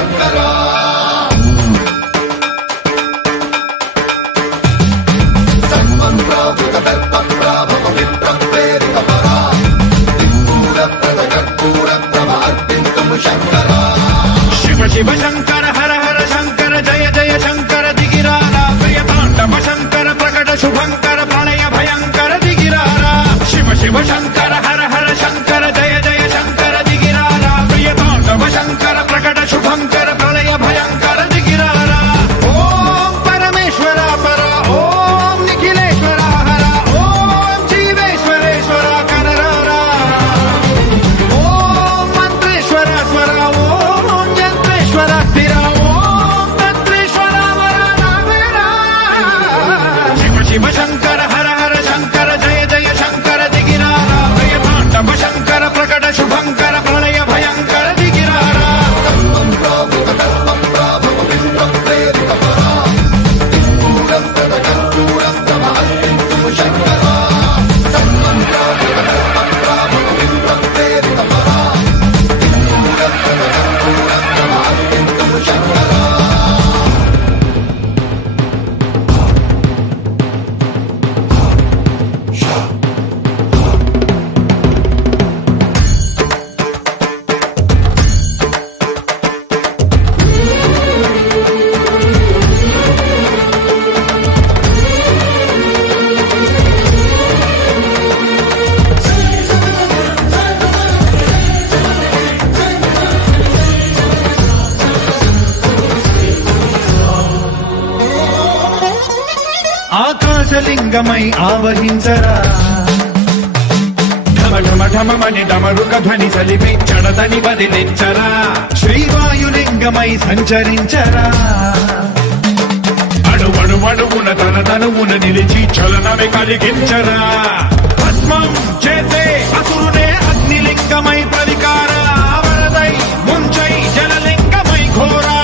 శంకర సన్మంత్రావృత దర్ప ప్రాభవ విప్రప్రేరిత పరా దిక్పూర ప్రద కర్పూర ప్రభ అర్పింతుము శంకర శివ శివ శంకర హర హర శంకర జయ జయ శంకర దిగిరారా ప్రియతాండవ శంకర ప్రకట శుభంకర ప్రళయ భయంకర దిగిరారా శివ శివ శంకర హర హర శంకర జయ జయ శంకర దిగిరారా ప్రియతాండవ శంకర ప్రకట శుభంకర ప్రళయ భయంకర దిగిరారా ఓం పరమేశ్వర పర ఓం నిఖిలేశ్వర హర ఓం జీవేశ్వరేశ్వర కరరారా ఓం మంత్రేశ్వర స్వర ఓం యంత్రేశ్వర స్థిర ఓం తంత్రేశ్వర వరనావేరా శివ శివ శంకర హర హర శంకర జయ జయ శంకర దిగిరారా ప్రియతాండవ శంకర ప్రకట శుభంకర ప్రళయ భయంకర దిగిరారా సన్మంత్రావృత దర్ప ప్రాభవ విప్రప్రేరిత పరా దిక్పూర ప్రద కర్పూర ప్రభ అర్పింతుము శంకర సన్మంత్రావృత దర్ప ప్రాభవ విప్రప్రేరిత పరా దిక్పూర ప్రద కర్పూర ప్రభ అర్పింతుము శంకర ఆకాశలింగమై ఆవహించరా ఢమ ఢమ ఢమమని డమరుక ధ్వని సలిపి చడదని బదిలించరా శ్రీవాయులింగమై సంచరించరా అడువడువడువున తన తనువున నిలిచి చలనమే కలిగించరా భస్మం చేసే అసురునే అగ్నిలింగమై ప్రవికార వరదై ముంచై జలలింగమై ఘోరా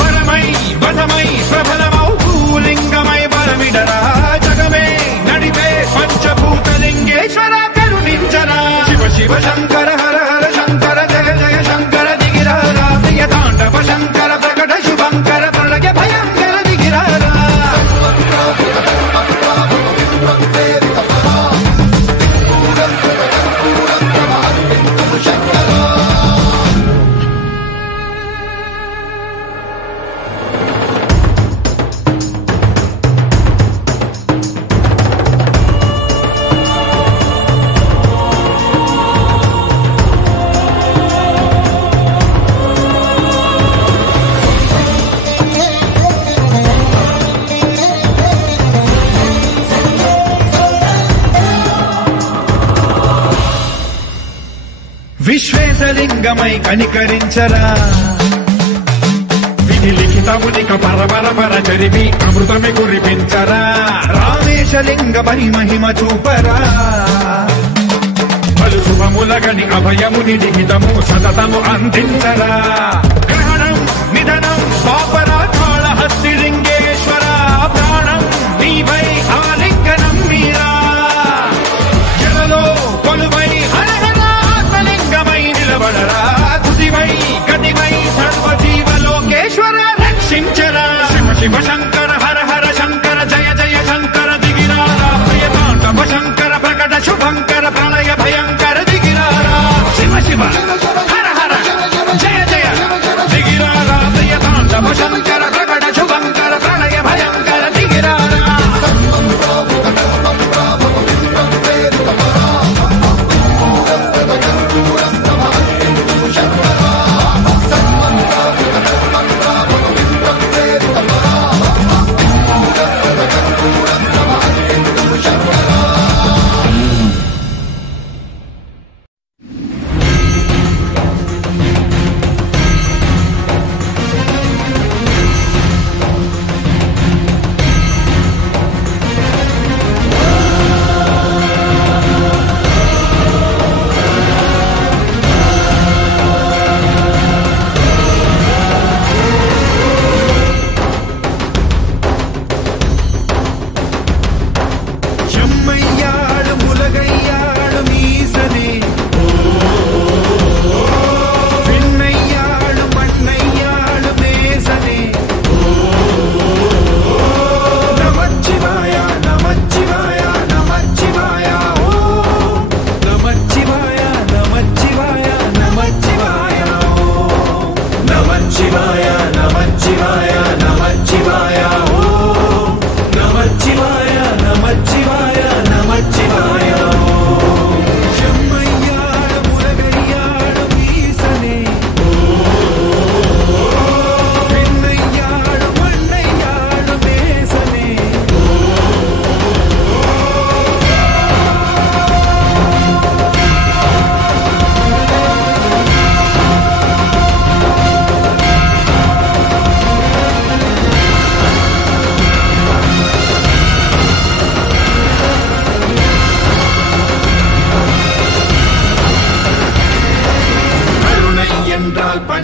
వరమై వసమై ప్రబలమౌ భూలింగమై బలమిడరా జగమే నడిపే పంచభూతలింగేశ్వర కరుణించరా శివ శివ శంకర హర హర శంకర జయ జయ శంకర దిగిరారా ప్రియతాండవ శంకర ప్రకట శుభంకర ప్రళయ భయంకర దిగిరారా సన్మంత్రావృత దర్ప ప్రాభవ విప్రప్రేరిత పరా దిక్పూర ప్రద కర్పూర ప్రభ అర్పింతుము శంకర విశ్వేశలింగమై కనికరించరా విధి లిఖితమునిక పరపర పర చరిపి అమృతమి కురిపించరా రామేశలింగమై మహిమ చూపరా పలు శుభములగని అభయముని లిఖితము సతతము అందించరా గ్రహణం నిధనం పాపరా కాళహస్తిలింగేశ్వర ప్రాణం నీవై ఆలింగనం మీరా జలలో కొలువై హర హర ఆత్మలింగమై నిలబడరా తుదివై గతివై సర్వజీవలోకేశ్వర రక్షించరా శివ శివ శంకర హర హర శంకర జయ జయ శంకర దిగిరారా ప్రియతాండవ శంకర ప్రకట శుభంకర ప్రళయ భయంకర దిగిరారా శివ శివ హర హర జయ జయ దిగిరారా ప్రియతాండవ శంకర ప్రకట శుభంకర ప్రళయ భయంకర దిగిరారా. సన్మంత్రావృత దర్ప ప్రాభవ విప్రప్రేరిత పరా దిక్పూర ప్రద కర్పూర ప్రభ అర్పింతుము శంకర సన్మంత్రావృత దర్ప ప్రాభవ విప్రప్రేరిత పరా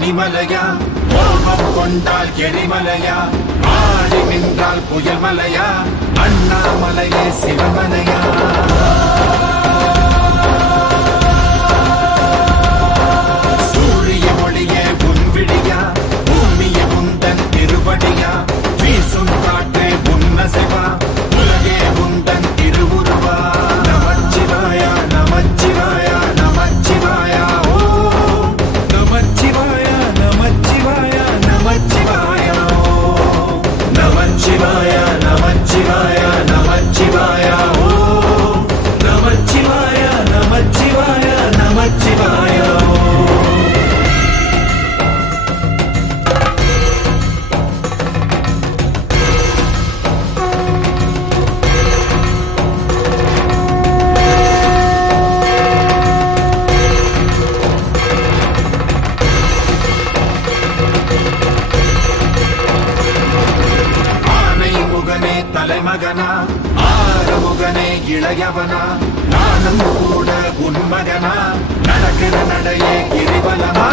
பனிமலையா, கோபம் கொண்டால் எரிமலையா, ஆடி நின்றால் புயல் மலையா, அண்ணாமலையே சிவமலையா. சூரிய ஒளியே உன்விழியா, பூமிய உந்தன் திருவடியா, வீசும் காற்றே உன்னசைவா, உலகே உந்தன் திருவுருவா. நமச்சிவாயா நமச்சிவாயா நமச்சிவாயா ஓம் நமச்சிவாயா நமச்சிவாயா நமச்சிவாயா ஓம் நமச்சிவாயா நமச்சிவாயா நமச்சிவாயா ஓம் நமச்சிவாயா நமச்சிவாயா நமச்சிவாயா ஓம். தலைமகனா ஆறுமுகனே இளையவனா, நானும் கூட உன்மகனா, நடக்கிற நடையே கிரிவலமா.